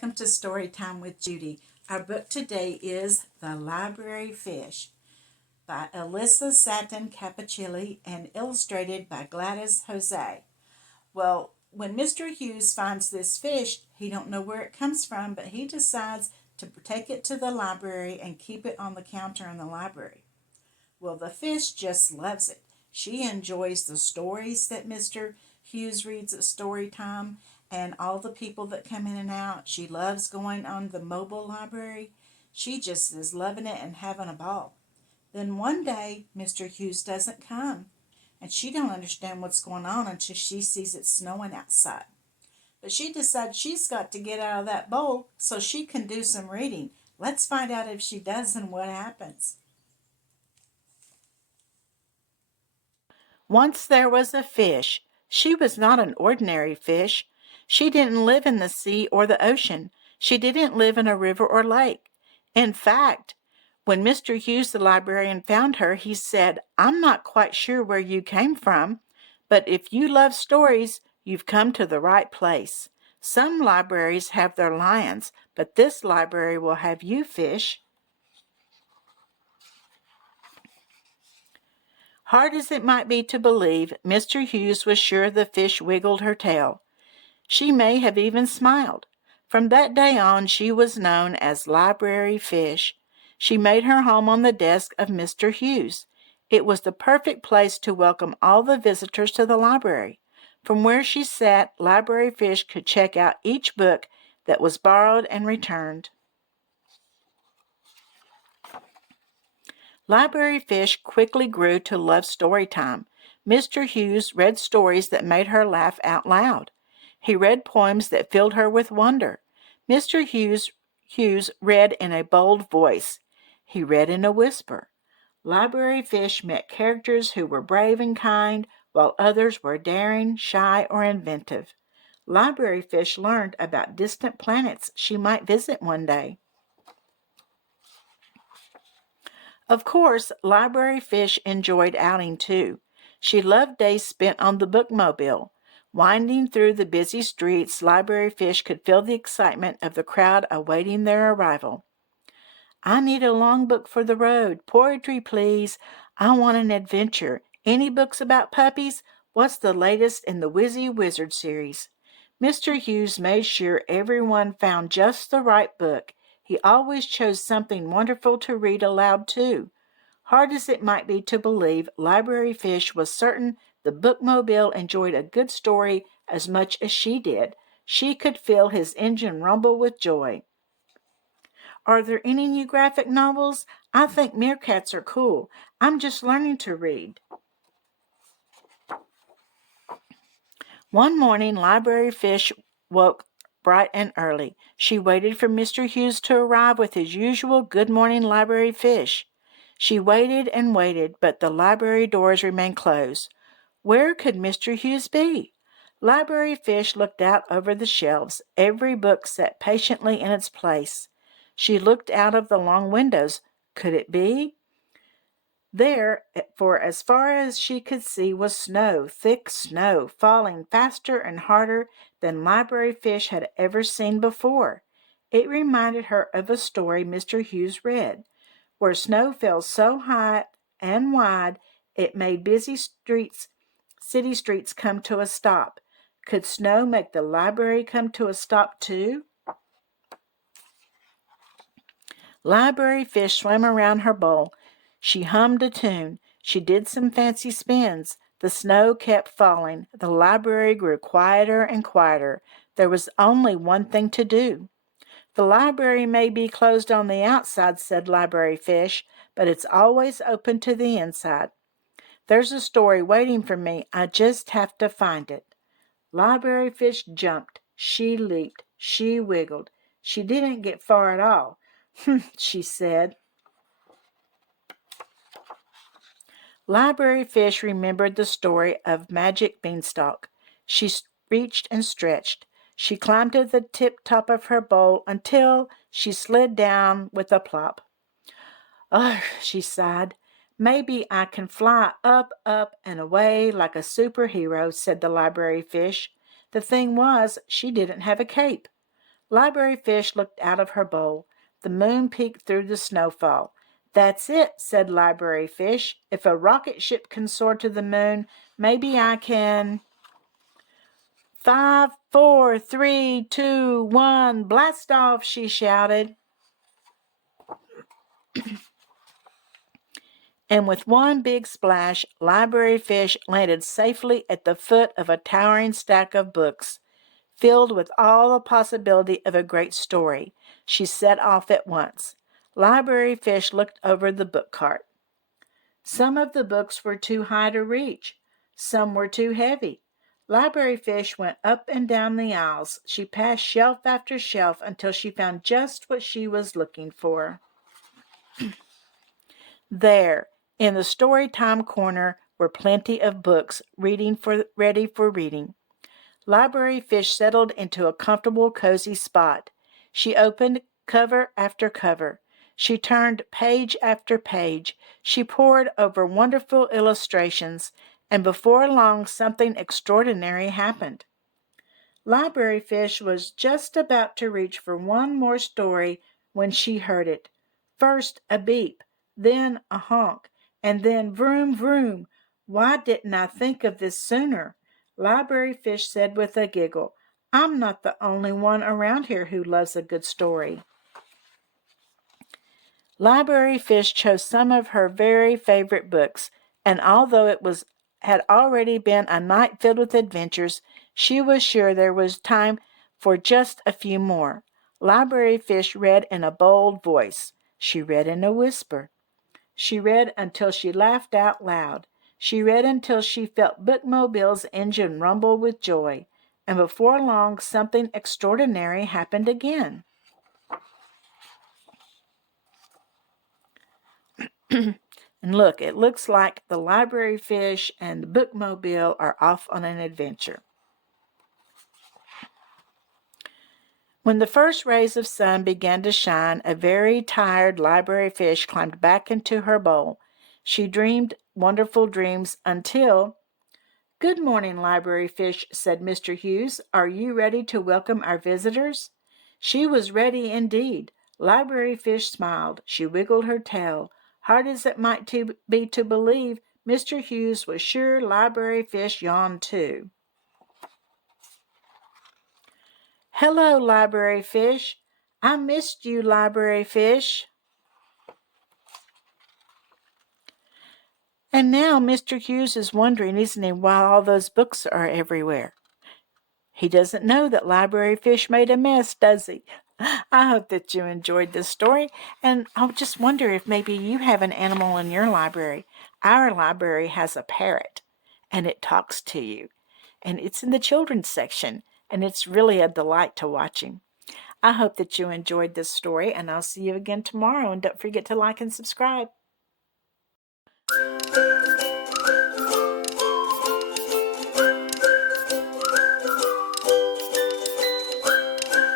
welcome to Storytime with Judy. Our book today is The Library Fish by Alyssa Satin Cappuccilli and illustrated by Gladys Jose. Well, when Mr. Hughes finds this fish, he don't know where it comes from, but he decides to take it to the library and keep it on the counter in the library. Well, the fish just loves it. She enjoys the stories that Mr. Hughes reads at story time and all the people that come in and out. She loves going on the mobile library. She just is loving it and having a ball. Then one day, Mr. Hughes doesn't come, and she don't understand what's going on until she sees it snowing outside. But she decides she's got to get out of that bowl so she can do some reading. Let's find out if she does and what happens. Once there was a fish. She was not an ordinary fish. She didn't live in the sea or the ocean. She didn't live in a river or lake. In fact, when Mr. Hughes, the librarian, found her, he said, "I'm not quite sure where you came from, but if you love stories, you've come to the right place. Some libraries have their lions, but this library will have you, fish." Hard as it might be to believe, Mr. Hughes was sure the fish wiggled her tail. She may have even smiled. From that day on, she was known as Library Fish. She made her home on the desk of Mr. Hughes. It was the perfect place to welcome all the visitors to the library. From where she sat, Library Fish could check out each book that was borrowed and returned. Library Fish quickly grew to love story time. Mr. Hughes read stories that made her laugh out loud. He read poems that filled her with wonder. Mr. Hughes read in a bold voice. He read in a whisper. Library Fish met characters who were brave and kind, while others were daring, shy, or inventive. Library Fish learned about distant planets she might visit one day. Of course, Library Fish enjoyed outing too. She loved days spent on the bookmobile. Winding through the busy streets, Library Fish could feel the excitement of the crowd awaiting their arrival. "I need a long book for the road. Poetry, please. I want an adventure. Any books about puppies? What's the latest in the Wizzy Wizard series?" Mr. Hughes made sure everyone found just the right book. He always chose something wonderful to read aloud, too. Hard as it might be to believe, Library Fish was certain the bookmobile enjoyed a good story as much as she did. She could feel his engine rumble with joy. "Are there any new graphic novels? I think meerkats are cool. I'm just learning to read." One morning, Library Fish woke bright and early. She waited for Mr. Hughes to arrive with his usual "Good morning, Library Fish." She waited and waited, but the library doors remained closed. Where could Mr. Hughes be? Library Fish looked out over the shelves, every book set patiently in its place. She looked out of the long windows. Could it be? There, for as far as she could see, was snow, thick snow, falling faster and harder than Library Fish had ever seen before. It reminded her of a story Mr. Hughes read, where snow fell so high and wide it made city streets come to a stop. Could snow make the library come to a stop too? Library Fish swam around her bowl. She hummed a tune. She did some fancy spins. The snow kept falling. The library grew quieter and quieter. There was only one thing to do. "The library may be closed on the outside," said Library Fish, "but it's always open to the inside. There's a story waiting for me. I just have to find it." Library Fish jumped. She leaped. She wiggled. She didn't get far at all. "Humph," she said. Library Fish remembered the story of Magic Beanstalk. She reached and stretched. She climbed to the tip-top of her bowl until she slid down with a plop. "Oh," she sighed. "Maybe I can fly up, up, and away like a superhero," said the Library Fish. The thing was, she didn't have a cape. Library Fish looked out of her bowl. The moon peeked through the snowfall. "That's it," said Library Fish. "If a rocket ship can soar to the moon, maybe I can." 5, 4, 3, 2, 1, blast off, she shouted. And with one big splash, Library Fish landed safely at the foot of a towering stack of books, filled with all the possibility of a great story. She set off at once. Library Fish looked over the book cart. Some of the books were too high to reach. Some were too heavy. Library Fish went up and down the aisles. She passed shelf after shelf until she found just what she was looking for. There, in the story time corner, were plenty of books ready for reading. Library Fish settled into a comfortable, cozy spot. She opened cover after cover. She turned page after page. She pored over wonderful illustrations, and before long something extraordinary happened. Library Fish was just about to reach for one more story when she heard it. First a beep, then a honk, and then vroom, vroom. "Why didn't I think of this sooner?" Library Fish said with a giggle. "I'm not the only one around here who loves a good story." Library Fish chose some of her very favorite books, and although had already been a night filled with adventures, she was sure there was time for just a few more. Library Fish read in a bold voice. She read in a whisper. She read until she laughed out loud. She read until she felt Bookmobile's engine rumble with joy. And before long, something extraordinary happened again. And look, it looks like the Library Fish and the Bookmobile are off on an adventure. When the first rays of sun began to shine, a very tired Library Fish climbed back into her bowl. She dreamed wonderful dreams until... "Good morning, Library Fish," said Mr. Hughes. "Are you ready to welcome our visitors?" She was ready indeed. Library Fish smiled. She wiggled her tail. Hard as it might be to believe, Mr. Hughes was sure Library Fish yawned too. "Hello, Library Fish. I missed you, Library Fish." And now Mr. Hughes is wondering, isn't he, why all those books are everywhere? He doesn't know that Library Fish made a mess, does he? I hope that you enjoyed this story, and I just wonder if maybe you have an animal in your library. Our library has a parrot, and it talks to you, and it's in the children's section, and it's really a delight to watch him. I hope that you enjoyed this story, and I'll see you again tomorrow, and don't forget to like and subscribe.